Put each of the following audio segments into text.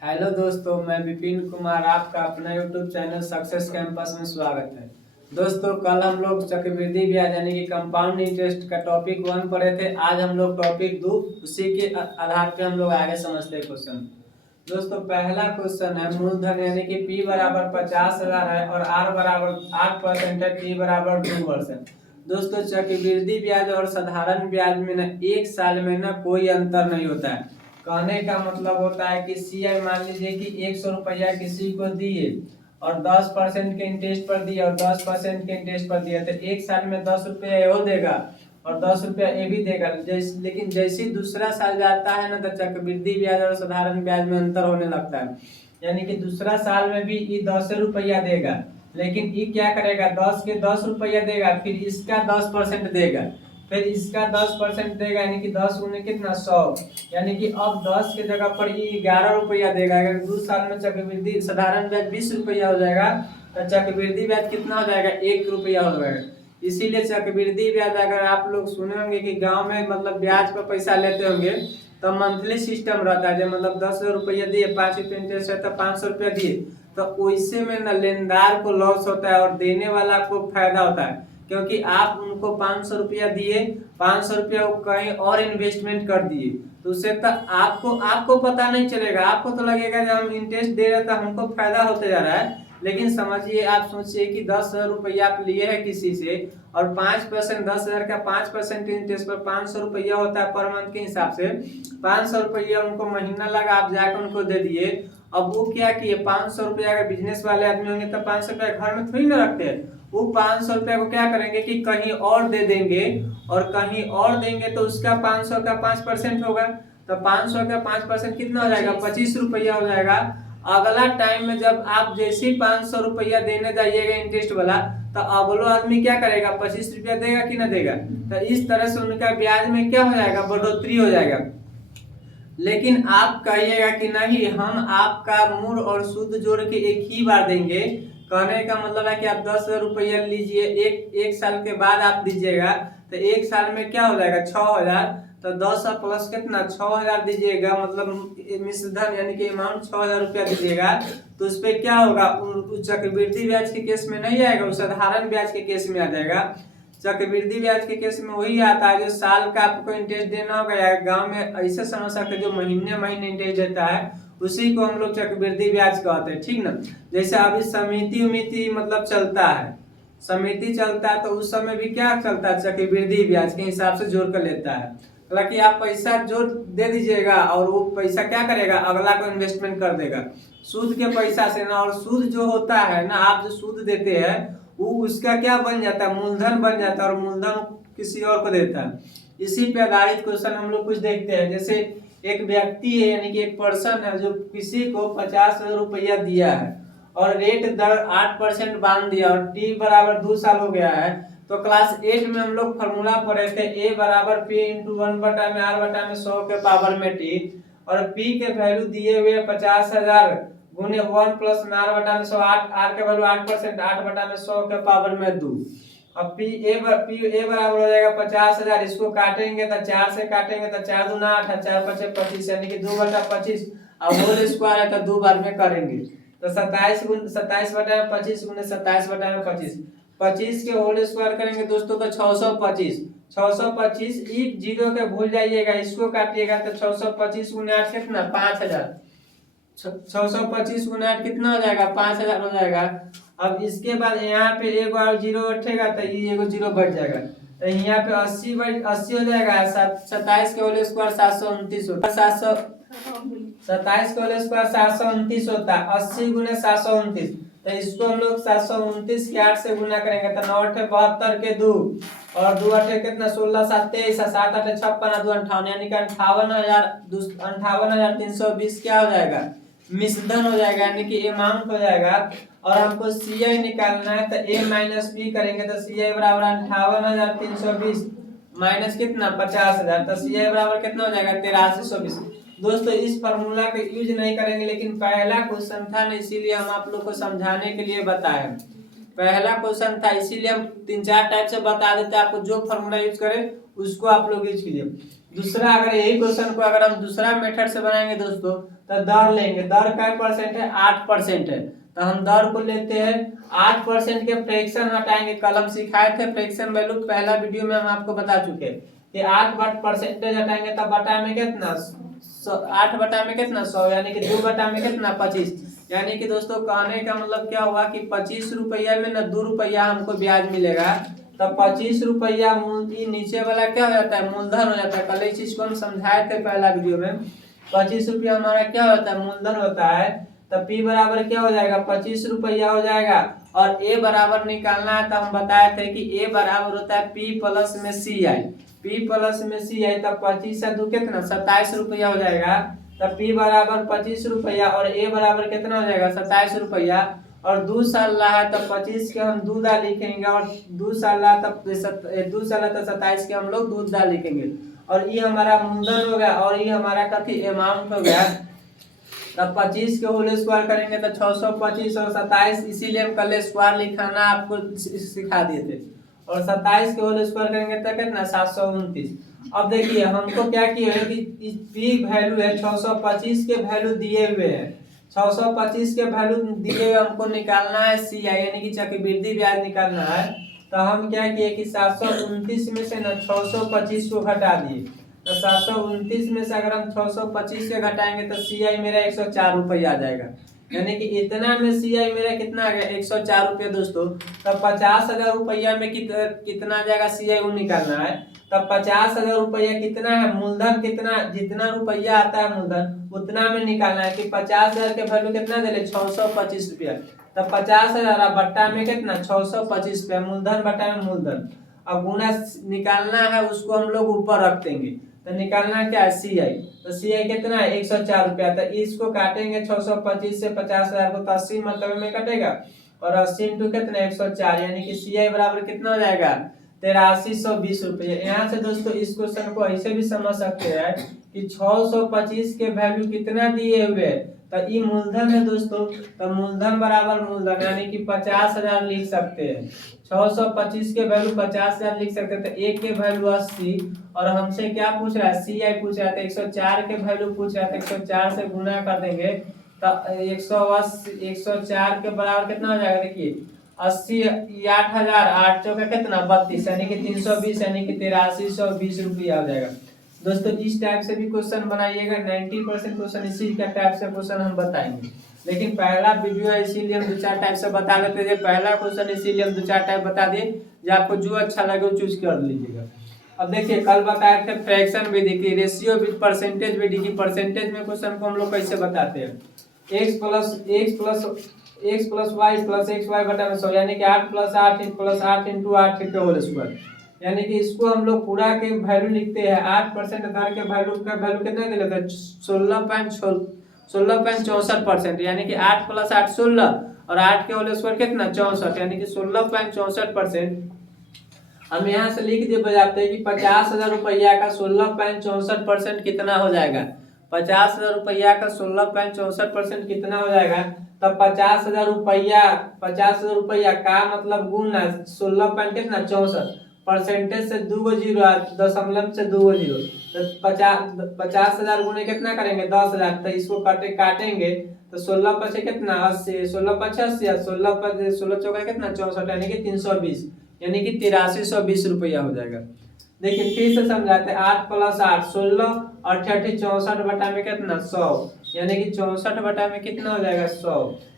Hello दोस्तों, मैं विपिन कुमार आपका अपना यूट्यूब चैनल सक्सेस कैंपस में स्वागत है। दोस्तों, कल हम लोग चक्रवृद्धि ब्याज यानी कि कंपाउंड इंटरेस्ट का टॉपिक 1 पढ़े थे। आज हम लोग टॉपिक 2 उसी के आधार पे हम लोग आगे समझते हैं क्वेश्चन। दोस्तों, पहला क्वेश्चन है मूलधन यानी कि P बराबर 50,000 है और R बराबर 8% है, T बराबर 2 वर्ष है। दोस्तों, चक्रवृद्धि ब्याज और साधारण ब्याज में ना एक साल में ना कोई अंतर नहीं होता है। कहने का मतलब होता है कि CI मान लीजिए कि 100 रुपया किसी को दिए और 10% के इंटरेस्ट पर दिया और 10% के इंटरेस्ट पर दिया, तो एक साल में 10 रुपया वो देगा और 10 रुपया ये भी देगा। लेकिन जैसे ही दूसरा साल जाता है ना, तो चक्रवृद्धि ब्याज और साधारण ब्याज में अंतर होने लगता है। यानी कि दूसरा साल में भी ये 10 रुपया देगा, लेकिन ये क्या करेगा, 10 के 10 रुपया देगा, फिर इसका 10% देगा, फिर इसका 10% देगा, यानी कि 10 गुने कितना 100, यानी कि अब 10 के जगह पर ये 11 रुपया देगा। अगर 2 साल में चक्रवृद्धि साधारण ब्याज 20 रुपया हो जाएगा, तो चक्रवृद्धि ब्याज कितना हो जाएगा, 1 रुपया हो जाएगा। इसीलिए चक्रवृद्धि ब्याज अगर आप लोग सुने होंगे कि गांव में मतलब ब्याज पर पैसा लेते होंगे, तो मंथली सिस्टम रहता है। जब मतलब 10 रुपया दिए, 5 रुपये इंटरेस्ट है, तो 500 रुपया दिए, तो वैसे में न लेनदार को लॉस होता है और देने वाला को फायदा होता है। क्योंकि आप उनको 500 रुपया दिए, 500 रुपया वो कहीं और इन्वेस्टमेंट कर दिए, तो उससे तो आपको पता नहीं चलेगा। आपको तो लगेगा जब हम इंटरेस्ट दे रहे तो हमको फायदा होते जा रहा है, लेकिन समझिए, आप सोचिए कि 10 रुपया आप लिए हैं किसी से और 5%, 10,000 का 5% इंटरेस्ट पर 500 रुपया होता है पर मंथ के हिसाब से। 500 रुपया उनको महीना लगा, आप जाकर उनको दे दिए। अब वो क्या किए, 500 रुपया, अगर बिजनेस वाले आदमी होंगे तो 500 रुपया घर में थोड़ी ना रखते हैं। वो 500 रुपया को क्या करेंगे कि कहीं और दे देंगे, और कहीं और देंगे तो उसका 500 का 5% होगा, तो 500 का 5% कितना हो जाएगा, 25 रुपया हो जाएगा। अगला टाइम में जब आप जैसे 500 रुपया देने जाइएगा इंटरेस्ट वाला, तो अगलो आदमी क्या करेगा, 25 रुपया देगा कि ना देगा। तो इस तरह से उनका ब्याज में क्या हो जाएगा, बढ़ोतरी हो जाएगा। लेकिन आप कहिएगा कि नहीं, हम आपका मूल और सूद जोड़ के एक ही बार देंगे। कहने का मतलब है कि आप 10 रुपया लीजिए, एक साल के बाद आप दीजिएगा, तो एक साल में क्या हो जाएगा, 6,000। तो 10 प्लस कितना 6,000 दीजिएगा, मतलब मिश्रधन यानी कि अमाउंट 6,000 रुपया दीजिएगा। तो उस पर क्या होगा, चक्रवृद्धि ब्याज के केस में नहीं आएगा, उस साधारण ब्याज के केस में आ जाएगा। चक्रवृद्धि ब्याज के केस में वही आता है जो साल का आपको इंटरेस्ट देना होगा, या गांव में ऐसे समझ सकते जो महीने महीने इंटरेस्ट देता है, उसी को हम लोग चक्रवृद्धि ब्याज कहते हैं, ठीक ना। जैसे अभी समिति उमिति मतलब चलता है, समिति चलता है, तो उस समय भी क्या चलता है, चक्रवृद्धि ब्याज के हिसाब से जोड़ कर लेता है। हालांकि आप पैसा जोड़ दे दीजिएगा और वो पैसा क्या करेगा, अगला को इन्वेस्टमेंट कर देगा सूद के पैसा से ना। और सूद जो होता है ना, आप जो सूद देते हैं, वो उसका क्या बन जाता है, मूलधन बन जाता है, और मूलधन किसी और को देता है। इसी पे आधारित क्वेश्चन हम लोग कुछ देखते हैं। जैसे एक व्यक्ति है, यानी कि एक पर्सन है, जो किसी को 50 रुपया दिया है और रेट दर 8% बांध दिया और टी बराबर 2 साल हो गया है। तो क्लास 8 में हम लोग फॉर्मूला पढ़े थे, ए बराबर पी इंटू 1/r/100 के पावर में टी, और पी के वैल्यू दिए हुए 50,000 गुने 1 प्लस r/100, आर के वैल्यू 8%, 8/100 के पावर में 2। अब पी बराबर हो जाएगा 50,000। इसको काटेंगे तो 4 से काटेंगे तो 4 दूना 8 है, 4 पचे 25, यानी कि 2/25। अब होल स्क्वायर है तो 2 बार में करेंगे, तो 27/25 गुने 27/25, 25 के होल स्क्वायर करेंगे दोस्तों तो 625। 625 एक जीरो के भूल जाइएगा, इसको काटिएगा तो 625 गुने 8 कितना 5,000। 625 गुना 8 कितना हो जाएगा, 5,000 हो जाएगा। अब इसके बाद यहाँ पे एक बार जीरो बैठेगा तो ये एगो जीरो बढ़ जाएगा, तो यहाँ पे 80 हो जाएगा। 27 के होल स्क्वायर 729 होता है, 27 के होल स्क्वायर 729 होता है। 80 गुने 729, तो इसको हम लोग 729 के 8 से गुना करेंगे तो 9 8 72 के 2 और 2 8 कितना 16 7 23, 7 8 56 2 58, यानी कि 58,320 क्या हो जाएगा, मिश्रधन हो जाएगा, यानी कि अमाउंट हो जाएगा। और हमको सीआई निकालना है, तो ए माइनस बी करेंगे तो सीआई बराबर 58,320 माइनस कितना 50,000, तो सीआई बराबर कितना हो जाएगा 8320। दोस्तों, इस फार्मूला को यूज नहीं करेंगे, लेकिन पहला क्वेश्चन था ना, इसीलिए हम आप लोग को समझाने के लिए बताए। पहला क्वेश्चन था, इसीलिए हम 3-4 टाइप से बता देते हैं आपको, जो फार्मूला यूज करें उसको आप लोग यूज कीजिए। दूसरा अगर यही क्वेश्चन को अगर हम दूसरा मेथड से बनाएंगे दोस्तों, तो दर लेंगे। दर क्या परसेंट है? 8% है। तो हम दर को लेते हैं 8% के फ्रैक्शन हटाएंगे। कल हम सिखाए थे फ्रैक्शन वैल्यू, पहला वीडियो में हम आपको बता चुके हैं कि 8% हटाएंगे तब बटा में कितना 8 बटा में कितना 100, यानी कि 2 बटा में कितना 25। यानी कि दोस्तों कहने का मतलब क्या हुआ कि 25 रुपया में ना 2 रुपया हमको ब्याज मिलेगा। तब 25 रुपया नीचे वाला क्या हो जाता है? मूलधन हो जाता है। कल इस चीज को हम समझाए थे पहला वीडियो में। 25 रुपया हमारा क्या होता है? मूलधन होता है। तब P बराबर क्या हो जाएगा? 25 रुपया हो जाएगा। और A बराबर निकालना है, तो हम बताए थे कि A बराबर होता है P प्लस में CI। P प्लस में CI, तब 25 से 2 कितना 27 रुपया हो जाएगा। तब P बराबर 25 रुपया और A बराबर कितना हो जाएगा? 27 रुपया। और 2 साल रहा है तब 25 के हम 2 दा लिखेंगे, और 2 साल रहा तब 2 साल तब 27 के हम लोग 2 दा लिखेंगे। और ये हमारा मूलधन हो गया, और ये हमारा कथी अमाउंट हो गया। तब 25 के होल स्क्वायर करेंगे तो 625 और 27, इसीलिए हम कल स्क्वायर लिखाना आपको सिखा दिए थे। और 27 के होल स्क्वायर करेंगे तो कितना 729। अब देखिए हमको क्या किया है कि पी वैल्यू है 625 के वैल्यू दिए हुए हैं। 625 के वैल्यू दिए हुए हमको निकालना है CI, यानी कि चक्रवृद्धि ब्याज निकालना है। तो हम क्या किए कि 729 में से ना 625 को घटा दिए। तो 729 में से अगर हम 625 से घटाएंगे तो CI मेरा 104 रुपया आ जाएगा। यानी कि इतना में CI मेरा कितना आ गया? 104 रुपया दोस्तों। तब 50,000 रुपया में कितना आ जाएगा? CI वो निकालना है। तब 50,000 रुपया कितना है? मूलधन कितना, जितना रुपया आता है मूलधन उतना में निकालना है। कि 50,000 के वैल्यू कितना दे 625 रुपया। तब 50,000 बट्टा में कितना 625 रुपया, मूलधन बट्टा में मूलधन। अब गुना निकालना है, उसको हम लोग ऊपर रख देंगे। तो निकालना क्या है? CI। तो CI कितना है? 104 रुपया। तो इसको काटेंगे 625 से 50,000 को, तो 80 मतलब में कटेगा। और 80 इंटू कितना 104, यानी कि CI बराबर कितना हो जाएगा? 8320 रुपये। यहाँ से दोस्तों इस क्वेश्चन को ऐसे भी समझ सकते हैं कि 625 के वैल्यू कितना दिए हुए, तो ये मूलधन है दोस्तों। तो मूलधन बराबर मूलधन, यानी कि 50,000 लिख सकते हैं। 625 के वैल्यू 50,000 लिख सकते हैं। तो एक के वैल्यू 80, और हमसे क्या पूछ रहा है? CI पूछ रहा है। तो 104 के वैल्यू पूछ रहा है, तो 104 से गुना कर देंगे तो 180 104 के बराबर कितना हो जाएगा? देखिए 80 8,000 8 चौका कितना 32, यानी कि 320, यानी कि 8320 रुपया हो जाएगा। दोस्तों इस टाइप से भी क्वेश्चन बनाइएगा। 90% क्वेश्चन इसी का टाइप से क्वेश्चन हम बताएंगे। लेकिन पहला वीडियो है इसीलिए हम 2-4 टाइप से बता लेते थे। पहला क्वेश्चन इसीलिए हम 2-4 टाइप बता दिए, जो आपको जो अच्छा लगे वो चूज कर लीजिएगा। अब देखिए कल बताए थे फ्रैक्शन विधि की, रेशियो विद परसेंटेज विधि की। परसेंटेज में क्वेश्चन को हम लोग कैसे बताते हैं? x plus y plus x y बटा में 100, यानी कि 8 प्लस 8 प्लस 8 इंटू 8 के होल स्क्वायर। यानी कि इसको हम लोग पूरा के वैल्यू लिखते हैं। 8% दर के वैल्यू का वैल्यू कितना दे लेते हैं? 16.64%, यानी कि 8 प्लस 8 16, और 8 के होल स्क्वायर कितना 64, यानी कि 16.64%। हम यहाँ से लिख दिए बजाते हैं कि 50,000 रुपया का 16.64% कितना हो जाएगा? 50,000 रुपया का 16.64% कितना हो जाएगा? तब 50,000 रुपया, 50,000 रुपया का मतलब गुना 16 पॉइंट कितना 64, परसेंटेज से 2 जीरो, दशमलव से 2 जीरो। तो 50,000 गुने कितना करेंगे? 10,000। तो इसको काटेंगे तो 16 पचे कितना 80, 16 पचे 80, 16 चौका कितना 64, यानी कि 320, यानी कि 8320 रुपया हो जाएगा। देखिए फिर से समझाते हैं। 8 प्लस 8 16, 88 64 बटा में कितना 100, यानी कि 64 बटा में कितना हो जाएगा 100।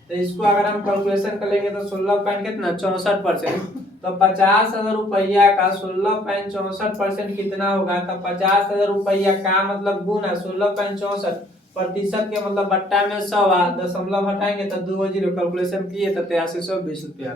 तो इसको अगर हम कैलकुलेशन करेंगे तो 16 पॉइंट कितना 64%। तो 50,000 रुपया का 16.64% कितना होगा? तो 50,000 रुपया का मतलब गुना 16.64 प्रतिशत के मतलब बट्टा में 100, दशमलव हटाएंगे तो 2 जीरो, कैलकुलेशन किए तो 8320 रुपया।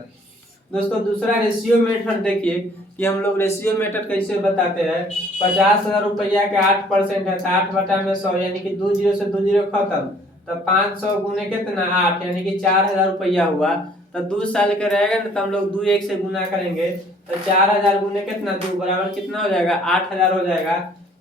दोस्तों दूसरा रेशियो मेथड देखिए कि हम लोग रेशियो मेथड कैसे बताते हैं। 50,000 रुपया के 8% है तो 8 बटा में 100, यानी कि 2 जीरो से 2 जीरो खत्म। तो 500 गुने कितना 8, यानी कि 4,000 रुपया हुआ। तो 2 साल के रहेगा ना, तो हम लोग 2 1 से गुना करेंगे तो 4,000 गुने कितना 2 बराबर कितना हो जाएगा 8,000 हो जाएगा।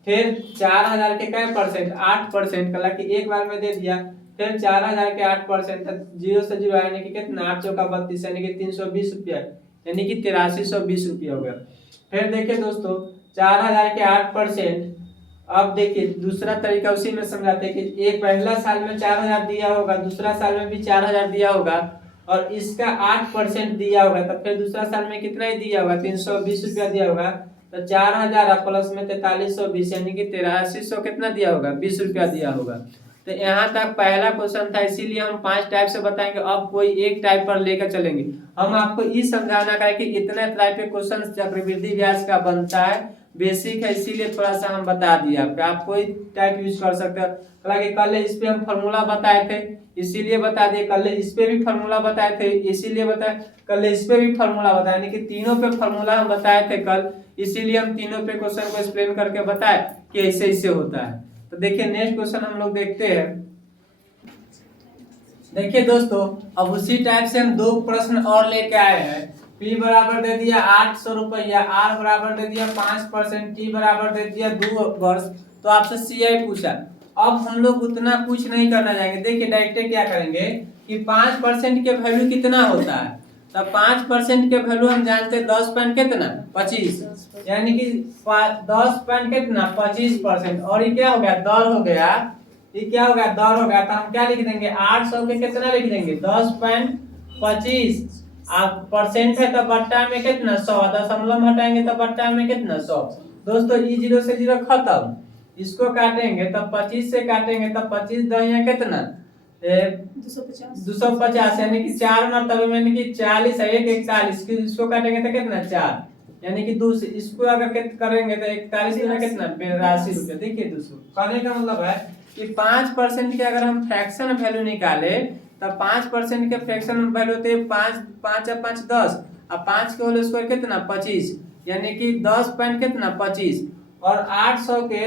फिर 4,000 के क्या परसेंट 8%, कला कि एक बार में दे दिया। फिर 4,000 के 8%, जीरो से जीरो, यानी कि कितना 8 चौका 32, यानी कि 320 रुपया, यानी कि 8320 रुपया हो गया। फिर देखिए दोस्तों 4,000 के 8%, अब देखिए दूसरा तरीका उसी में समझाते हैं कि एक पहला साल में 4000 दिया होगा, दूसरा साल में भी 4000 दिया होगा और इसका 8% दिया होगा, तब फिर दूसरा साल में कितना ही दिया होगा, 320 रुपया दिया होगा। तो 4000 प्लस में 4320 यानी कि 8300 कितना दिया होगा, 20 रुपया दिया होगा। तो यहाँ तक पहला क्वेश्चन था, इसीलिए हम 5 टाइप से बताएंगे। अब कोई एक टाइप पर लेकर चलेंगे। हम आपको ये समझाना है कि इतने टाइप के क्वेश्चन चक्रवृद्धि ब्याज का बनता है, बेसिक है, इसीलिए थोड़ा सा हम बता दिए आपको। आप कोई टाइप यूज कर सकते हो। हालांकि कल इस पे हम फॉर्मूला बताए थे इसीलिए बता दिए, कल इस पे भी फॉर्मूला बताए थे इसीलिए बताए, कल इस पे भी फॉर्मूला बताए, यानी कि तीनों पे फॉर्मूला हम बताए थे कल, इसीलिए हम तीनों पे क्वेश्चन को एक्सप्लेन करके बताए कि ऐसे ऐसे होता है। तो देखिए नेक्स्ट क्वेश्चन हम लोग देखते हैं। देखिए दोस्तों, अब उसी टाइप से हम 2 प्रश्न और लेके आए हैं। P बराबर दे दिया 800 रुपया, R बराबर दे दिया 5%, T बराबर दे दिया 2 वर्ष। तो आपसे CI पूछा। अब हम लोग उतना कुछ नहीं करना चाहेंगे। देखिए डायरेक्ट क्या करेंगे कि 5% के वैल्यू कितना होता है। तो 5% के वैल्यू हम जानते हैं 10 पॉइंट कितना 25, यानी कि 10 पॉइंट कितना 25%। और ये क्या हो गया, दर हो गया, ये क्या हो गया, दर हो गया। तो हम क्या लिख देंगे 800 के कितना लिख देंगे 10.25, आप परसेंट है तो बट्टा में कितना 100, दशमलव हटाएंगे तो बट्टा में कितना 100। दोस्तों ये 0 से 0 खत्म, इसको काटेंगे तब 25 से काटेंगे तब 25 दहिया कितना 250, यानी कि 4 मतलब यानी कि 40 है 41, इसको काटेंगे तो कितना 4, यानी कि दूसरे इसको अगर करेंगे तो 41 में कितना 82 रुपया। देखिए दोस्तों कहने का मतलब है कि 5% के अगर हम फ्रैक्शन वैल्यू निकाले तब 5% के फ्रैक्शन वैल्यू होते हैं 5 5 और 5 10, अब 5 के होल स्क्वायर कितना 25, यानी कि 10 पॉइंट कितना 25, और 800 के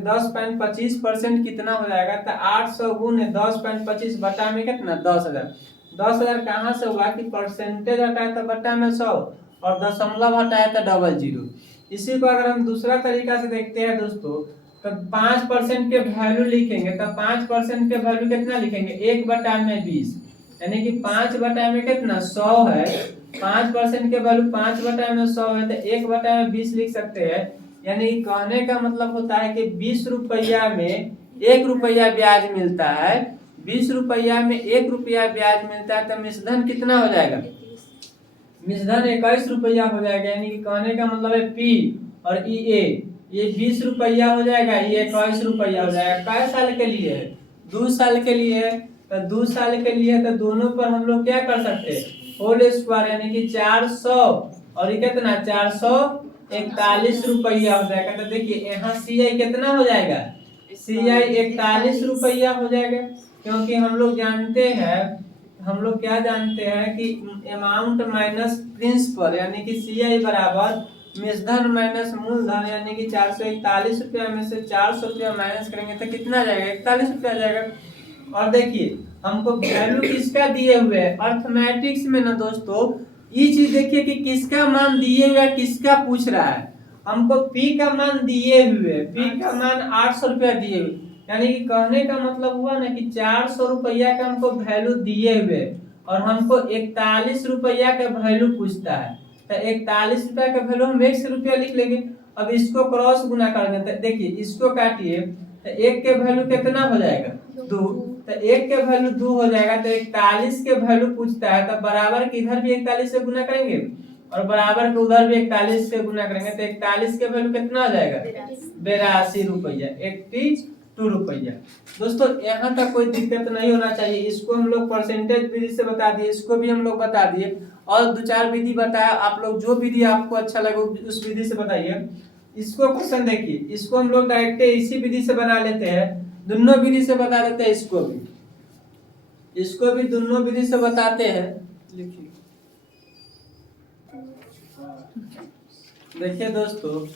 10.25% कितना हो जाएगा, तो 800 गुने 10.25 बटा में कितना 10,000। 10,000 कहाँ से हुआ कि परसेंटेज हटाए तो बटा में 100 और दशमलव हटाए तो 00। इसी को अगर हम दूसरा तरीका से देखते हैं दोस्तों, तो 5% के वैल्यू लिखेंगे तो 5% के वैल्यू कितना लिखेंगे 1/20, यानी कि 5/में कितना 100 है, 5% के वैल्यू 5/में 100 है तो 1/20 लिख सकते हैं। यानी कहने का मतलब होता है कि 20 रुपया में 1 रुपया ब्याज मिलता है, 20 रुपया में 1 रुपया ब्याज मिलता है, तो मिश्रधन कितना हो जाएगा, मिश्रधन 21 रुपया हो जाएगा। यानी कि कहने का मतलब है P और EA ये 20 रुपया हो जाएगा, ये 21 रुपया हो जाएगा। कै साल के लिए है, 2 साल के लिए है। तो 2 साल के लिए तो दोनों पर हम लोग क्या कर सकते हैं होल स्क्वायर, यानी कि 400 और ये कितना 441 रुपया हो जाएगा। तो देखिए यहाँ CI कितना हो जाएगा, CI 41 रुपया हो जाएगा, क्योंकि हम लोग जानते हैं, हम लोग क्या जानते हैं कि अमाउंट माइनस प्रिंसिपल, यानी कि CI बराबर मिश्रधन माइनस मूलधन, यानी कि 441 रुपया में से 400 रुपया माइनस करेंगे तो कितना जाएगा 41 रुपया जाएगा। और देखिए हमको वैल्यू किसका दिए हुए है, अर्थमेटिक्स में ना दोस्तों ये चीज देखिए कि किसका मान दिए हुए किसका पूछ रहा है। हमको P का मान दिए हुए, P का मान 800 रुपया दिए हुए, यानी कि कहने का मतलब हुआ ना कि 400 रुपया का हमको वैल्यू दिए हुए और हमको 41 रुपया का वैल्यू पूछता है। तो 41 रुपया का वैल्यू हम 1 रुपया लिख लेंगे। अब इसको क्रॉस गुना करेंगे तो देखिए इसको काटिए तो 1 के वैल्यू कितना हो जाएगा 2, तो 1 के वैल्यू 2 हो जाएगा। तो 41 के वैल्यू पूछता है, तो बराबर के इधर भी 41 से गुना करेंगे और बराबर के उधर भी 41 से गुना करेंगे तो 41 के वैल्यू कितना हो जाएगा 82 रुपया, 82 रुपया। दोस्तों यहाँ तक कोई दिक्कत नहीं होना चाहिए। इसको हम लोग परसेंटेज विधि से बता दिए, इसको भी हम लोग बता दिए और 2-4 विधि बताया। आप लोग जो विधि आपको अच्छा लगे उस विधि से बताइए। इसको क्वेश्चन देखिए, इसको हम लोग डायरेक्ट इसी विधि से बना लेते हैं, दोनों विधि से बता देते हैं। इसको भी दोनों विधि से बताते हैं। लिखिए देखिए दोस्तों,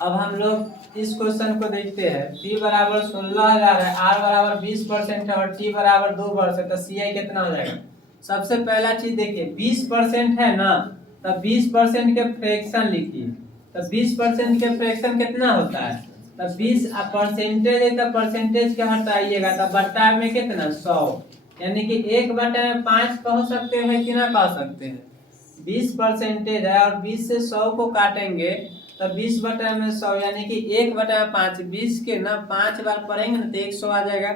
अब हम लोग इस क्वेश्चन को देखते हैं। P बराबर 16,000 है, R बराबर 20% है और T बराबर 2 वर्ष है, तो CI कितना हो जाएगा। सबसे पहला चीज देखिए 20% है ना, तो 20% के फ्रैक्शन लिखिए। तो 20% के फ्रैक्शन कितना होता है, तो 20 परसेंटेज है तो परसेंटेज के हटाइएगा तो बट्टा में कितना 100, यानी कि 1/5 कह सकते हैं कि ना कह सकते हैं। 20% है और 20 से 100 को काटेंगे तो 20/100 यानी कि 1/5। 20 के ना 5 बार पढ़ेंगे ना तो 100 आ जाएगा।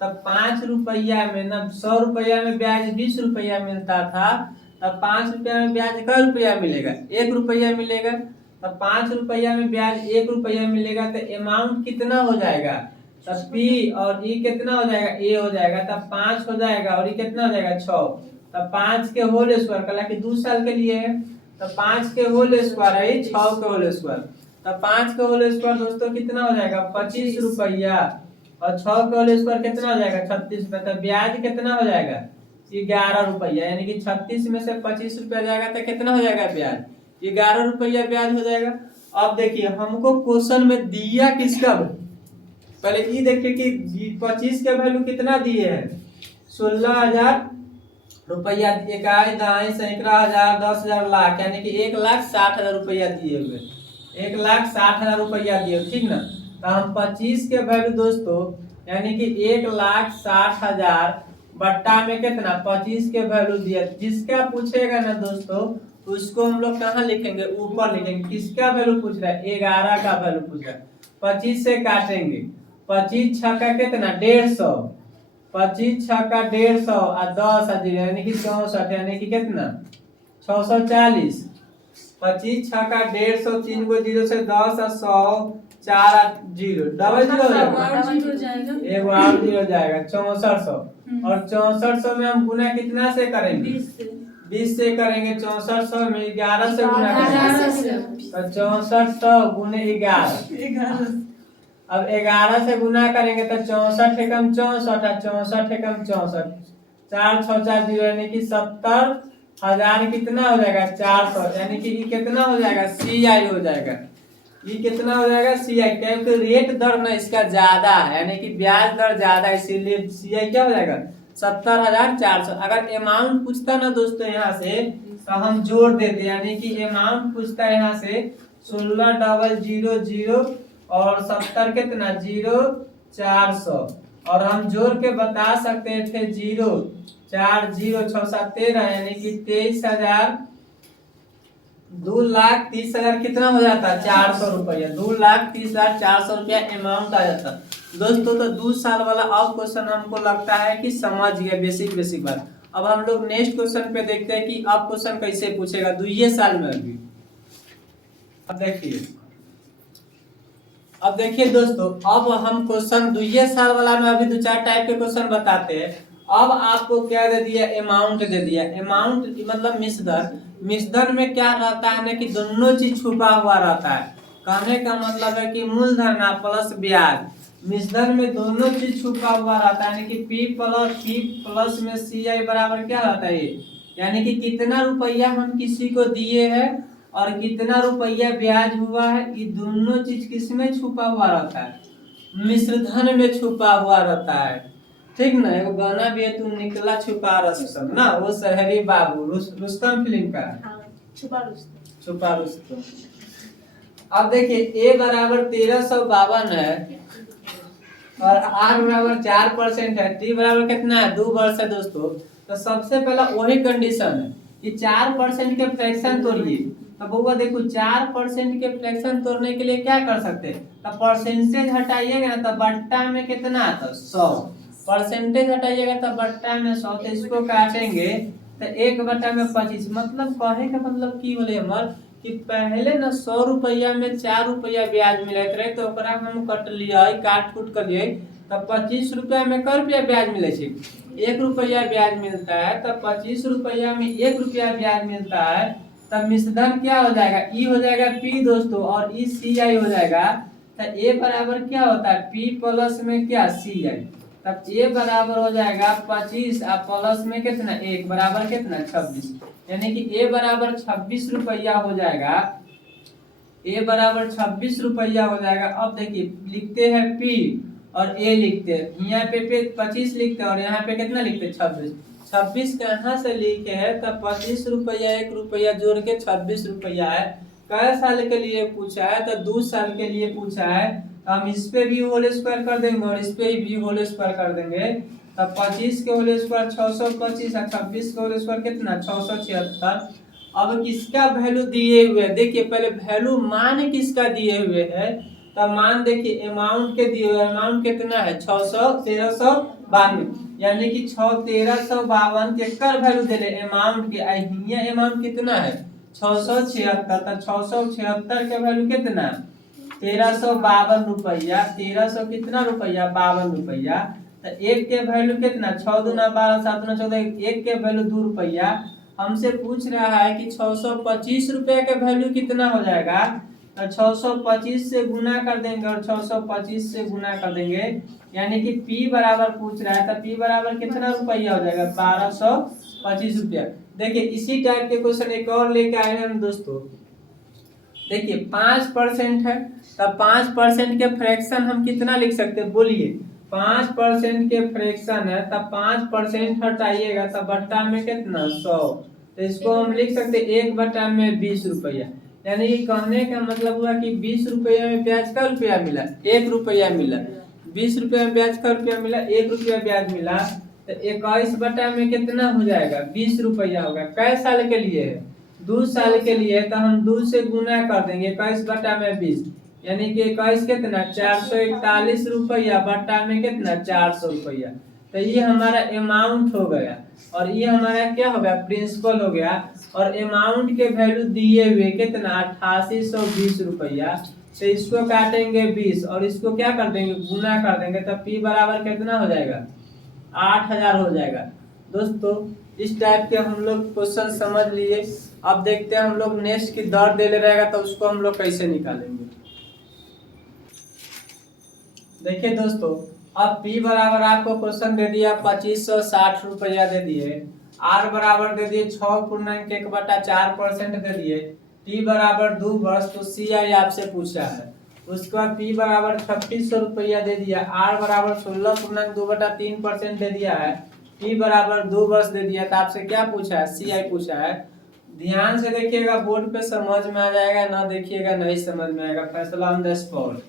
तब 5 रुपया में ना 100 रुपया में ब्याज 20 रुपया मिलता था, तब 5 रुपया में ब्याज क रुपया मिलेगा? 1 रुपया मिलेगा। तब 5 रुपया में ब्याज 1 रुपया मिलेगा तो अमाउंट कितना हो जाएगा? तब P और E कितना हो जाएगा? A हो जाएगा। तब 5 हो जाएगा और E कितना हो जाएगा? 6। तब 5 के होल स्क्वायर कला कि 2 साल के लिए है, तब 5 के होल स्क्वायर है 6 के होल स्क्वायर। तब 5 के होल स्क्वायर दोस्तों कितना हो जाएगा? 25 रुपया। और 6 का होल स्क्वायर कितना हो जाएगा? 36 रुपया। तो ब्याज कितना हो जाएगा? 11 रुपया। यानी कि 36 में से 25 रुपया जाएगा तो कितना हो जाएगा ब्याज? 11 रुपया ब्याज हो जाएगा। अब देखिए हमको क्वेश्चन में दिया किसका, पहले ये देखिए कि 25 के वैल्यू कितना दिए हैं? 16,000 रुपया। इकाई दहाई सैकड़ा हजार 10,000 लाख, यानी कि 1,60,000 रुपया दिए हुए। 1,60,000 रुपया दिए, ठीक ना। तो हम 25 के वैल्यू दोस्तों यानी कि 1,60,000 बट्टा में कितना 25 के वैल्यू दिया। जिसका पूछेगा ना दोस्तों उसको हम लोग कहाँ लिखेंगे? ऊपर लिखेंगे। किसका वैल्यू पूछ रहा है? 11 का वैल्यू पूछ रहा है। 25 से काटेंगे, 25 छक्का कितना? 150। 25 छक्का 150 और 10 यानी कि 64, यानी कि कितना? 640। 25 छक्का 150, 3 गो 0 से 10 और 100, 4 और 0, डबल 0 हो जाएगा, एक और 0 हो जाएगा। 6400। और 6400 में हम गुना कितना से करेंगे? 20 से करेंगे। 6400 में 11 से गुना करेंगे तो 6400 गुने 11। अब 11 से गुना करेंगे तो 64 एकम 64, 64 एकम 64, 4 6 4 0, यानी कि 70,000 कितना हो जाएगा? 400। यानी कि ये कितना हो जाएगा? CI हो जाएगा। ये कितना हो जाएगा? CI, क्योंकि रेट दर ना इसका ज्यादा है, यानी कि ब्याज दर ज्यादा है, इसीलिए CI क्या हो जाएगा? 70,400। अगर अमाउंट पूछता ना दोस्तों यहाँ से तो हम जोड़ देते, यानी कि अमाउंट पूछता है यहाँ से 16,000 और 70 कितना? 0,400। और हम जोड़ के बता सकते थे 0 4 0 6 7 13, यानी कि 23,000। 2,30,000 कितना हो जाता? 400 रुपया। 2,30,400 रुपया अमाउंट आ जाता दोस्तों। तो 2 साल वाला अब क्वेश्चन हमको लगता है कि समझ गए बेसिक बात। अब हम लोग नेक्स्ट क्वेश्चन पे देखते हैं कि अब क्वेश्चन कैसे पूछेगा 2 साल में अभी। अब देखिए दोस्तों, अब हम क्वेश्चन 2 साल वाला में अभी 2-4 टाइप के क्वेश्चन बताते हैं। अब आपको क्या दे दिया? अमाउंट दे दिया। अमाउंट मतलब मिश्रधन में क्या रहता है ना कि दोनों चीज छुपा हुआ रहता है। कहने का मतलब है कि मूलधन प्लस ब्याज। मिश्रधन में दोनों चीज छुपा हुआ रहता है, यानी कि P प्लस में CI बराबर क्या रहता है? यानी कि कितना रुपया हम किसी को दिए हैं और कितना रुपया ब्याज हुआ है, ये दोनों चीज किसमें छुपा हुआ रहता है? मिश्रधन में छुपा हुआ रहता है, ठीक ना। एगो गाना भी है, तू निकला छुपा रुस्तम ना, वो शहरी बाबू रुस्तम फिल्म का छुपा रुस्तम। अब देखिए A बराबर 1352 है और R बराबर 4% है, T बराबर कितना है? 2 वर्ष है दोस्तों। तो सबसे पहला वही कंडीशन है कि 4% के फ्रैक्शन तोड़िए। अब बउआ देखो 4% के फ्रैक्शन तोड़ने के लिए क्या कर सकते हैं? तो परसेंटेज हटाइएगा ना तो बट्टा में कितना आता? 100। परसेंटेज हटाइएगा तो बट्टा में 100। तो इसको काटेंगे तो 1/25। मतलब कहे का मतलब की बोले हमर कि पहले ना 100 रुपया में 4 रुपया ब्याज मिलत रहे, तो ओकरा हम कट लिया काट कूट कर लिए तब 25 रुपया में क रुपया ब्याज मिले 1 रुपया ब्याज मिलता है। तब 25 रुपया में 1 रुपया ब्याज मिलता है। तब मिश्रधन क्या हो जाएगा? ई हो जाएगा P दोस्तों और ई CI हो जाएगा। तो A बराबर क्या होता है? P प्लस में क्या? CI। तब A बराबर हो जाएगा 25 और प्लस में कितना? 1 बराबर कितना? 26। यानी कि A बराबर 26 रुपया हो जाएगा। A बराबर 26 रुपया हो जाएगा। अब देखिए लिखते हैं P और A लिखते हैं, यहाँ पे 25 लिखते हैं और यहाँ पे कितना लिखते हैं? 26। 26 कहाँ से लिखे है? तब 25 रुपया 1 रुपया जोड़ के 26 रुपया है। कै साल के लिए पूछा है? तो 2 साल के लिए पूछा है। तो हम इस पे भी होल स्क्वायर कर देंगे और इस पे भी होल स्क्वायर कर देंगे। तब 25 के होल स्क्वायर 625 और 26 के होल स्क्वायर कितना? 676। अब किसका वैल्यू दिए हुए है, देखिए पहले वैल्यू मान किसका दिए हुए है, तब मान देखिए अमाउंट के दिए हुए, अमाउंट कितना है 1352, यानी कि 1352 के कर वैल्यू दे अमाउंट के, हिया अमाउंट कितना है 676, तो 676 के वैल्यू कितना 1352 रुपया, 1300 कितना रुपया 52 रुपया, तो एक के वैल्यू कितना 6 दूना 12 7 दूना 14, एक के वैल्यू 2 रुपया। हमसे पूछ रहा है कि 625 रुपए के वैल्यू कितना हो जाएगा, तो 625 से गुना कर देंगे और 625 से गुना कर देंगे, यानी कि P बराबर पूछ रहा है, तो P बराबर कितना रुपया हो जाएगा 1225 रुपया। देखिए इसी टाइप के क्वेश्चन एक और लेके आए हैं हम दोस्तों। देखिए 5% है, तब 5% के फ्रैक्शन हम कितना लिख सकते हैं, बोलिए 5% के फ्रैक्शन है, तब 5% हटाइएगा तब बट्टा में कितना 100, तो इसको हम लिख सकते हैं 1/20 रुपया। यानी कि कहने का मतलब हुआ कि 20 रुपया में ब्याज का रुपया मिला 1 रुपया मिला, 20 रुपया में ब्याज का रुपया मिला 1 रुपया ब्याज मिला, तो 21 बटा में कितना हो जाएगा 20 रुपया होगा। कै साल के लिए है 2 साल के लिए, तो हम 2 से गुना कर देंगे 21 बटा में 20, यानी कि 21 कितना 441 रुपया बटा में कितना 400 रुपया, तो ये हमारा अमाउंट हो गया और ये हमारा क्या हो गया प्रिंसिपल हो गया। और अमाउंट के वैल्यू दिए हुए कितना 8820 रुपया, तो इसको काटेंगे 20 और इसको क्या कर देंगे गुना कर देंगे, तो P बराबर कितना हो जाएगा 8000 हो जाएगा। दोस्तों इस टाइप के हम लोग क्वेश्चन समझ लिए। अब देखते हैं हम लोग नेक्स्ट की दर दे ले रहेगा तो उसको हम लोग कैसे निकालेंगे। देखिए दोस्तों अब P बराबर आपको क्वेश्चन दे दिया 2560 रुपया दे दिए, R बराबर दे दिए 6.1/4% दे दिए, T बराबर 2 वर्ष, तो CI आपसे पूछा है। उसके बाद P बराबर 3600 रुपया दे दिया, R बराबर 16.2/3% दे दिया है, T बराबर 2 वर्ष दे दिया, तो आपसे क्या पूछा है CI पूछा है। ध्यान से देखिएगा बोर्ड पे समझ में आ जाएगा, ना देखिएगा नहीं समझ में आएगा, फैसला ऑन द स्पॉट।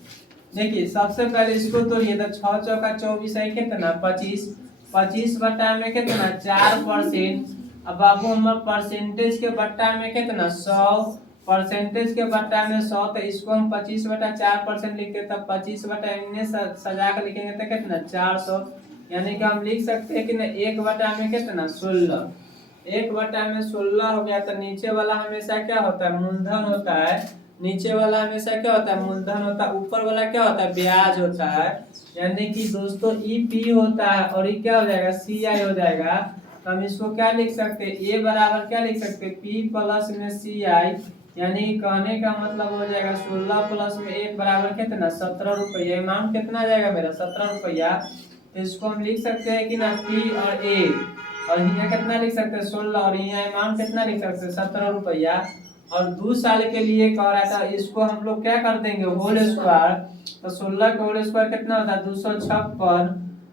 देखिए सबसे पहले इसको तोड़िए, तो 6 चौका 24 है कितना 25, 25 बट्टा में कितना 4%, अब बाबू हम परसेंटेज के बट्टा में कितना 100, परसेंटेज के बट्टा में 100, तो इसको हम 25/4% लिखते, तब 25 बटा इन्हें सजा कर लिखेंगे तो कितना 400, यानी कि हम लिख सकते हैं कि ना 1 बटा में कितना 16, 1 बटा में 16 हो गया। तो नीचे वाला हमेशा क्या होता है मूलधन होता है, नीचे वाला हमेशा क्या होता है मूलधन होता है, ऊपर वाला क्या होता है ब्याज होता है, यानी कि दोस्तों EP होता है और ये क्या हो जाएगा CI हो जाएगा। तो हम इसको क्या लिख सकते हैं A बराबर क्या लिख सकते हैं P प्लस में CI, यानी कहने का मतलब हो जाएगा 16 प्लस में 1 बराबर कितना 17 रुपया, अमाउंट कितना आ जाएगा मेरा 17 रुपया। तो इसको हम लिख सकते हैं कि ना P और A, और यहाँ कितना लिख सकते हैं 16, और यहाँ अमाउंट कितना लिख सकते हैं 17 रुपया। और 2 साल के लिए कह रहा था, इसको हम लोग क्या कर देंगे होल स्क्वायर, तो 16 का होल स्क्वायर कितना होता है 256,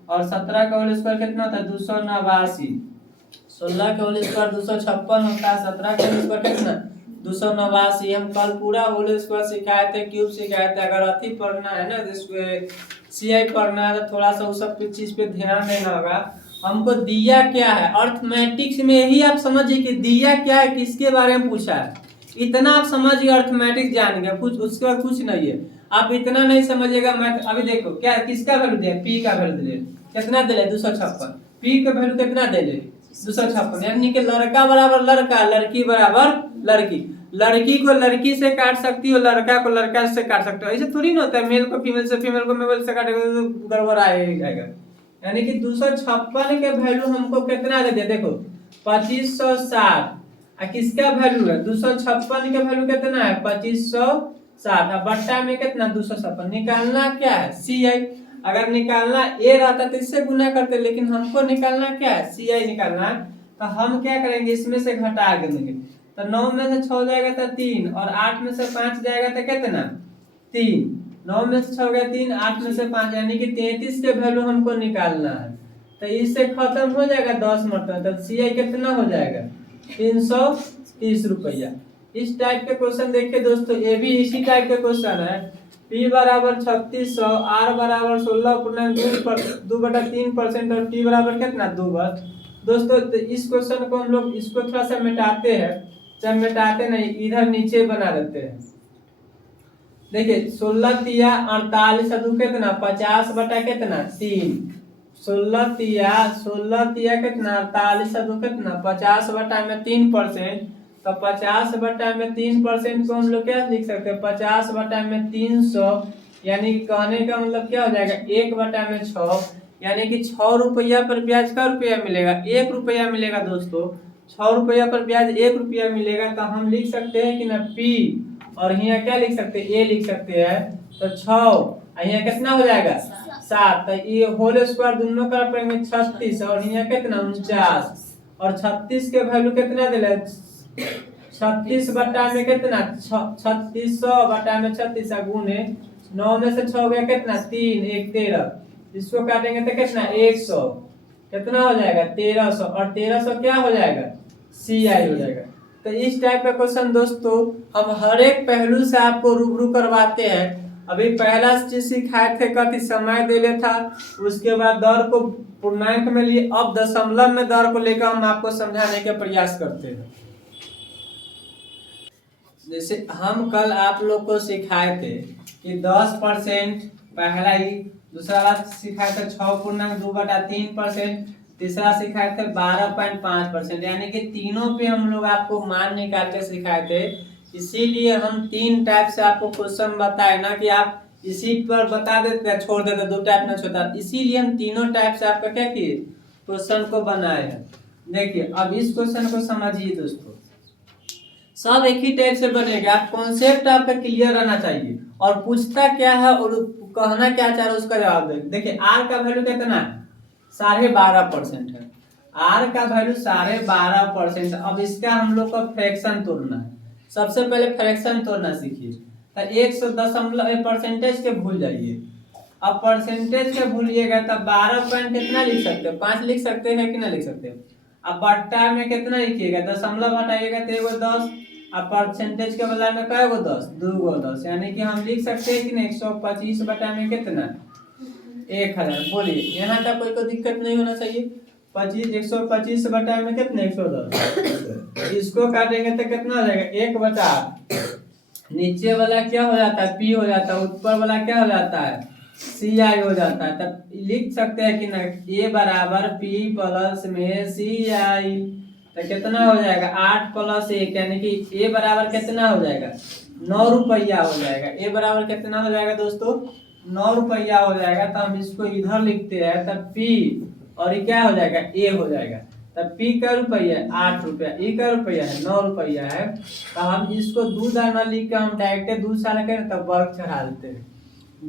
और 17 का होल स्क्वायर कितना होता है 289, 16 का होल स्क्वायर 256 होता है, 17 का होल स्क्वायर कितना 289। हम कल पूरा होल स्क्वायर सिखाए थे, क्यूब सिखाए थे, अगर अति पढ़ना है ना CI पढ़ना है तो थोड़ा सा उस सब चीज पे ध्यान देना होगा। हमको दिया क्या है अर्थमेटिक्स में, यही आप समझिए कि दिया क्या है किसके बारे में पूछा है, इतना आप समझिए अर्थमेटिक्स जान गए, कुछ उसके बाद कुछ नहीं है। आप इतना नहीं समझिएगा मैथ। अभी देखो क्या किसका वैल्यू दिया P का वैल्यू दिले कितना दिले 256, P का वैल्यू कितना दिले 256, यानी कि लड़का बराबर लड़का, लड़की बराबर लड़की, लड़की को लड़की से काट सकती हो, लड़का को लड़का से काट सकते हो, ऐसे थोड़ी ना होता है मेल को फीमेल से, फीमेल को मेल से काटेगा तो गड़बड़ आएगा। यानी कि 256 के वैल्यू हमको कितना दे दिया देखो 2560, किसका वैल्यू है 256 का वैल्यू कितना है 2560, बट्टा में कितना 256, निकालना क्या है CI। अगर निकालना A रहता तो इससे गुना करते, लेकिन हमको निकालना क्या है CI निकालना है, तो हम क्या करेंगे इसमें से घटा देंगे, तो 9 में से 6 जाएगा तो 3, और 8 में से 5 जाएगा तो कितना 3, 9 में से 6 गया 3, 8 में से 5, यानी कि 33 के वैल्यू हमको निकालना है। तो इससे खत्म हो जाएगा 10 मतलब, तो CI कितना हो जाएगा 330 रुपया। इस टाइप के क्वेश्चन देखिए दोस्तों, ये भी इसी टाइप के क्वेश्चन है। P बराबर 3600, R बराबर 16.2/3% और T बराबर कितना 2 वर्ष। दोस्तों तो इस क्वेश्चन को हम लोग इसको थोड़ा सा मिटाते हैं, जब मिटाते नहीं इधर नीचे बना देते हैं। देखिए 16 तिया 48 अदू कितना 50 बटा कितना 3। 16 तिया कितना 48 अदू कितना 50 बटा में 3%। तो 50 बटा में 3% को हम लोग क्या लिख सकते हैं 50 बटा में 300, यानी कि कहने का मतलब क्या हो जाएगा 1 बटा में 6, यानी कि 6 रुपया पर ब्याज का रुपया मिलेगा 1 रुपया मिलेगा दोस्तों। 6 रुपया पर ब्याज 1 रुपया मिलेगा। तो हम लिख सकते हैं कि ना पी और यहाँ क्या लिख सकते हैं ए लिख सकते हैं। तो 6 यहाँ कितना हो जाएगा 7। तो ये होल स्क्वायर दोनों का पड़ेंगे 36 और यहाँ कितना 49 और 36 के वैल्यू कितना दिले 36 बटा में कितना 3600 बटा में 36 गुने 9 में से 6 हो गया कितना 3 1 13। इसको काटेंगे तो कितना 100 कितना हो जाएगा 1300 और 1300 क्या हो जाएगा CI हो जाएगा। तो इस टाइप का क्वेश्चन दोस्तों हम हर एक पहलू से आपको रूबरू करवाते हैं। अभी पहला चीज सिखाए थे कति समय देले था, उसके बाद दर को पूर्णांक में लिए, अब दशमलव में दर को लेकर हम आपको समझाने का प्रयास करते हैं। जैसे हम कल आप लोग को सिखाए थे कि 10% पहला ही, दूसरा बात सिखाए थे 6.2/3%, तीसरा सिखाए थे 12.5%, यानी कि तीनों पे हम लोग आपको मान निकाल के सिखाए थे। इसीलिए हम 3 टाइप से आपको क्वेश्चन बताए ना कि आप इसी पर बता देते छोड़ देते 2 टाइप में छोटा, इसीलिए हम तीनों टाइप से आपका क्या किए क्वेश्चन को बनाए हैं। देखिए अब इस क्वेश्चन को समझिए दोस्तों, सब एक ही टाइप से बनेगा, कॉन्सेप्ट आपका क्लियर रहना चाहिए और पूछता क्या है और कहना क्या चाह रहा है उसका जवाब दें। देखिए आर का वैल्यू कितना है 12.5% है, आर का वैल्यू 12.5%। अब इसका हम लोग का फ्रैक्शन तोड़ना है। सबसे पहले फ्रैक्शन तोड़ना सीखिए। तो 100 परसेंटेज के भूल जाइए। अब परसेंटेज के भूलिएगा तब 12 पॉइंट कितना लिख सकते हो 5 लिख सकते हैं कि ना लिख सकते हो। अब बट्टा में कितना लिखिएगा दशमलव हटाइएगा तो एगो 10, अब परसेंटेज के बदला में कएगो 10 2 10, यानी कि हम लिख सकते हैं कि ना 125 बटा में कितना 1000। बोलिए यहाँ तक कोई दिक्कत नहीं होना चाहिए। 125 बटा में कितना 110, इसको काटेंगे तो कितना हो जाएगा 1 बटा, नीचे वाला क्या हो जाता है पी हो जाता है, ऊपर वाला क्या हो जाता है CI हो जाता है। तब लिख सकते हैं कि ना ए बराबर पी प्लस में CI, तो कितना हो जाएगा 8 + 1, यानी कि ए बराबर कितना हो जाएगा 9 रुपया हो जाएगा। ए बराबर कितना हो जाएगा दोस्तों 9 रुपया हो जाएगा। तो हम इसको इधर लिखते हैं तब पी और ये क्या हो जाएगा ए हो जाएगा। तब पी का रुपया है 8 रुपया, ए का रुपया है 9 रुपया है। तो हम इसको 2 दाना लिख के हम डायरेक्ट 2 साल के तब वर्ग चढ़ा देते हैं।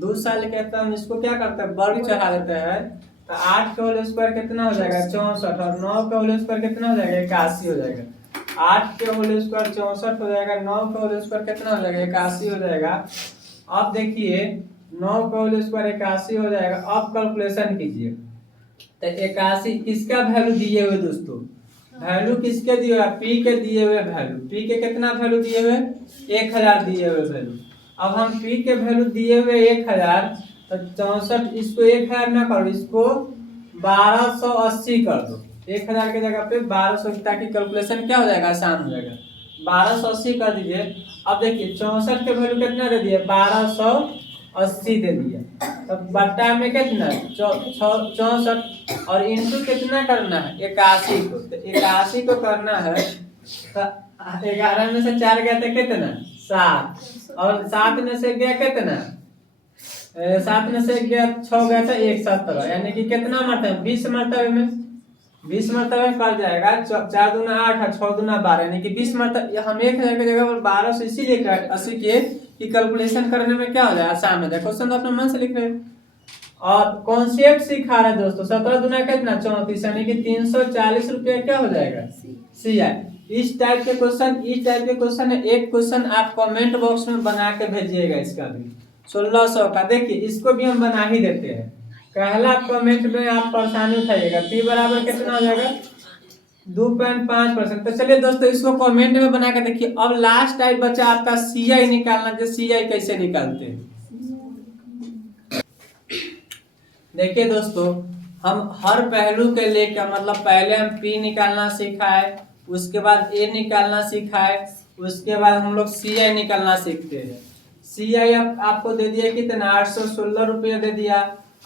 2 साल के तब हम इसको क्या करते हैं वर्ग चढ़ा देते हैं। तो 8 का होल स्क्वायर कितना हो जाएगा 64 और 9 का होल स्क्वायर कितना हो जाएगा 81 हो जाएगा। 8 के होल स्क्वायर 64 हो जाएगा, 9 का होल स्क्वायर कितना हो जाएगा 81 हो जाएगा। अब देखिए 9 का होल स्क्वायर 81 हो जाएगा। अब कैलकुलेशन कीजिए तो 81 किसका वैल्यू दिए हुए दोस्तों, वैल्यू किसके दिए हुए पी के दिए हुए वैल्यू, पी के कितना वैल्यू दिए हुए 1000 दिए हुए वैल्यू। अब हम पी के वैल्यू दिए हुए 1000, तो 64 इसको 1000 ना करो इसको 1280 कर दो, 1000 के जगह पे 1200, ताकि कैलकुलेशन क्या हो जाएगा आसान हो जाएगा। 1280 कर दीजिए। अब देखिए 64 के वैल्यू कितना दे दिए 1280 दे दिया। तब बट्टा में कितना 64 और इंटू कितना करना है 81 को, तो 81 को करना है। तो 11 में से 4 गया था कितना 7 और 7 में से गया कितना 7 में से गया 6 गया था 170, यानी कि कितना मरतबा 20 मरतबे में 20 मरतबे में पड़ जाएगा। 4 दूना 8 और 6 दूना 12, यानी कि 20 मरतबा। हम 1000 की जगह पर 1200 इसीलिए 80 किए कि कैलकुलेशन करने में क्या हो जाए आसान हो जाए। क्वेश्चन तो अपने मन से लिख रहे हैं और कॉन्सेप्ट सिखा रहे हैं दोस्तों। 17 दूना कितना 34, यानी कि 340 रुपया क्या हो जाएगा CI। इस टाइप के क्वेश्चन है। एक क्वेश्चन आप कमेंट बॉक्स में बना के भेजिएगा, इसका भी 1600 का। देखिए इसको भी हम बना ही देते हैं। पहला कमेंट में आप परेशानी उठाइएगा। पी बराबर कितना हो जाएगा 2.5%। तो चलिए दोस्तों इसको कमेंट में बना के देखिए। अब लास्ट टाइप बचा आपका CI निकालना, जो CI कैसे निकालते हैं। देखिए दोस्तों हम हर पहलू के लेकर मतलब पहले हम पी निकालना सीखा है, उसके बाद ए निकालना सीखा है, उसके बाद हम लोग CI निकालना सीखते हैं। CI आपको दे दिया कितना 816 रुपया दे दिया,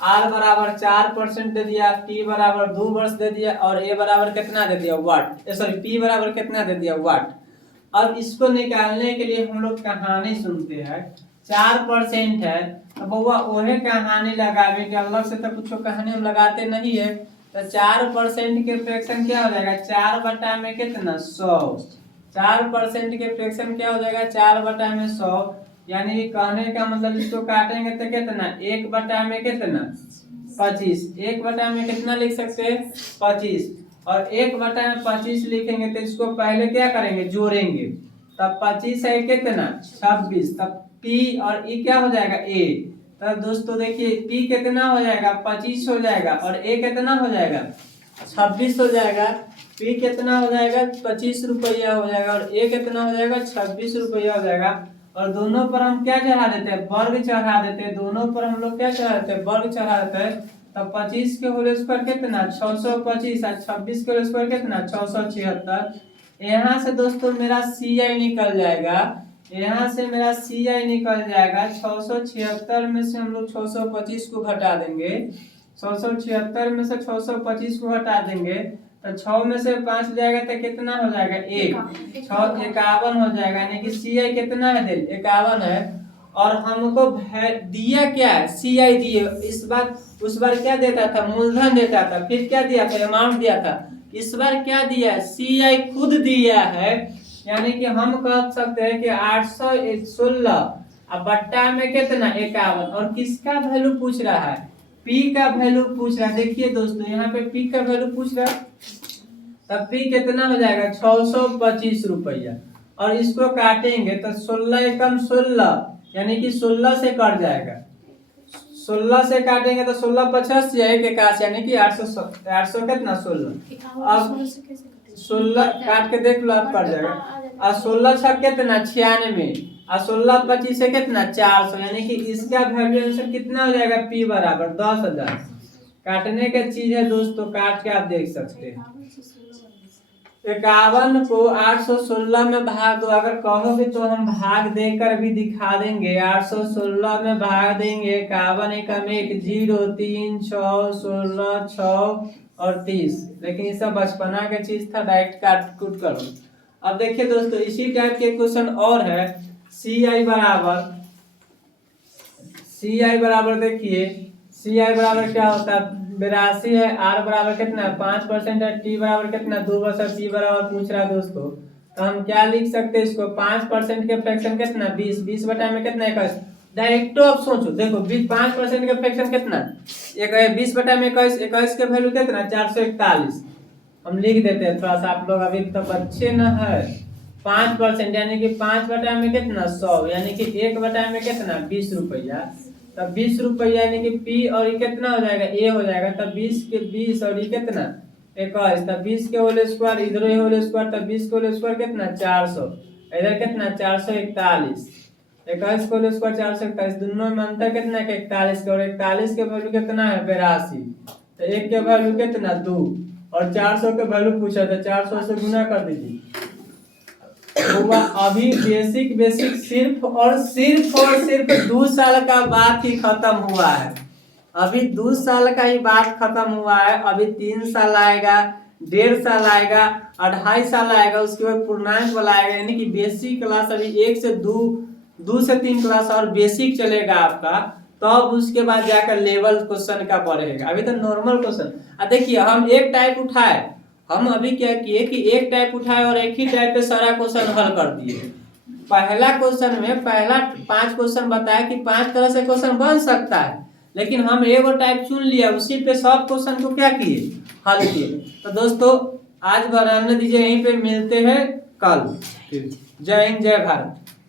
R बराबर 4% दे दिया, T बराबर 2 वर्ष दे दिया और A बराबर कितना दे दिया वाट, सॉरी P बराबर कितना दे दिया वाट। अब इसको निकालने के लिए हम लोग कहानी सुनते हैं। 4% है तो बउआ ओहे कहानी लगावे के, अलग से तो कुछ कहानी हम लगाते नहीं है। तो 4% के फ्रैक्शन क्या हो जाएगा 4 बटा में कितना 100। 4% के फ्रैक्शन क्या हो जाएगा 4 बटा में 100, यानी कहने का मतलब इसको काटेंगे तो कितना 1 बटा में कितना 25। 1 बटा में कितना लिख सकते हैं 25, और 1 बटा में 25 लिखेंगे तो इसको पहले क्या करेंगे जोड़ेंगे, तब 25 है कितना 26, तब P और E क्या हो जाएगा A। तब दोस्तों देखिए P कितना हो जाएगा 25 हो जाएगा और A कितना हो जाएगा 26 हो जाएगा। P कितना हो जाएगा 25 रुपया हो जाएगा और A कितना हो जाएगा 26 रुपया हो जाएगा। और दोनों पर हम क्या चढ़ा देते हैं वर्ग चढ़ा देते हैं, दोनों पर हम लोग क्या चढ़ा देते हैं वर्ग चढ़ा देते हैं। तब 25 के होल स्क्वायर कितना 625 और 26 के होल स्क्वायर कितना 676। यहाँ से दोस्तों मेरा CI निकल जाएगा, यहाँ से मेरा CI निकल जाएगा 676 में से हम लोग 625 को घटा देंगे, 676 में से 625 को घटा देंगे तो 6 में से 5 जाएगा तो कितना हो जाएगा 1, 6 51 हो जाएगा, यानी कि CI कितना है 51 है। और हमको दिया क्या है CI दिए, इस बार उस बार क्या देता था मूलधन देता था, फिर क्या दिया था अमाउंट दिया था, इस बार क्या दिया है CI खुद दिया है। यानी कि हम कह सकते हैं कि 816 अब बट्टा में कितना 51, और किसका वैल्यू पूछ रहा है P का वैल्यू पूछ रहा है। देखिए दोस्तों यहाँ पे P का वैल्यू पूछ रहा है, तब P कितना हो जाएगा 625 रुपया, और इसको काटेंगे तो 16 एकम 16 यानी कि 16 से कट जाएगा, 16 से काटेंगे तो 16 50 या 1 81 यानी कि 800 कितना 16। अब 16 काट के देख लो आप कट जाएगा, और 16 छक कितना 96 और 16 25 से कितना 400, यानी कि इसका वैल्यू आंसर कितना हो जाएगा P बराबर 10,000। काटने का चीज है दोस्तों, काट के आप देख सकते हैं। 51 को 816 में भाग दो, अगर कहोगे तो हम भाग देकर भी दिखा देंगे। 816 में भाग देंगे 51 एकम 1 0 3 6 16 6 और 30, लेकिन ये सब बचपना का चीज था, डायरेक्ट काट कूट करो। अब देखिए दोस्तों इसी टाइप के क्वेश्चन और है। CI बराबर देखिए CI बराबर क्या होता है 82 है, R बराबर कितना 5% है, T बराबर कितना 2 वर्ष है, P बराबर पूछ रहा है दोस्तों। तो हम क्या लिख सकते हैं इसको 5% के फ्रैक्शन कितना 20, 20 बटा में कितना 21। डायरेक्ट अब सोचो देखो 5% के फ्रैक्शन कितना 20 बटा में 21, 21 के वैल्यू कितना 441। हम लिख देते हैं, थोड़ा सा आप लोग अभी तो बच्चे न है। 5% यानी कि 5 बटा में कितना 100, यानी कि 1 बटा में कितना 20 रुपया, तब 20 रुपया यानी कि P और ये कितना हो जाएगा A हो जाएगा। तब 20 के 20 और ये कितना 21, तब 20 के होल स्क्वायर इधर होल स्क्वायर, तब 20 के होल स्क्वायर कितना 400, इधर कितना 441, 21 के होल स्क्वायर 441, दोनों में अंतर कितना है 41 के, और 41 के वैल्यू कितना है 82, तो 1 के वैल्यू कितना 2 और 400 के वैल्यू पूछा था 400 से गुना कर दीजिए। अभी बेसिक सिर्फ और सिर्फ 2 साल का बात ही खत्म हुआ है। अभी 2 साल का ही बात खत्म हुआ है। अभी 3 साल आएगा, 1.5 साल आएगा, 2.5 साल आएगा, उसके बाद पूर्णांक वाला आएगा। यानी कि बेसिक क्लास अभी 1 से 2 से 3 क्लास और बेसिक चलेगा आपका, तब उसके बाद जाकर लेवल क्वेश्चन का पढ़ेगा। अभी तो नॉर्मल क्वेश्चन। देखिए हम एक टाइप उठाए, हम अभी क्या किए कि एक टाइप उठाए और एक ही टाइप पे सारा क्वेश्चन हल कर दिए। पहला क्वेश्चन में पहला 5 क्वेश्चन बताया कि 5 तरह से क्वेश्चन बन सकता है, लेकिन हम एगो टाइप चुन लिया, उसी पे सब क्वेश्चन को क्या किए हल किए। तो दोस्तों आज रहने दीजिए, यहीं पे मिलते हैं कल। जय हिंद जय भारत।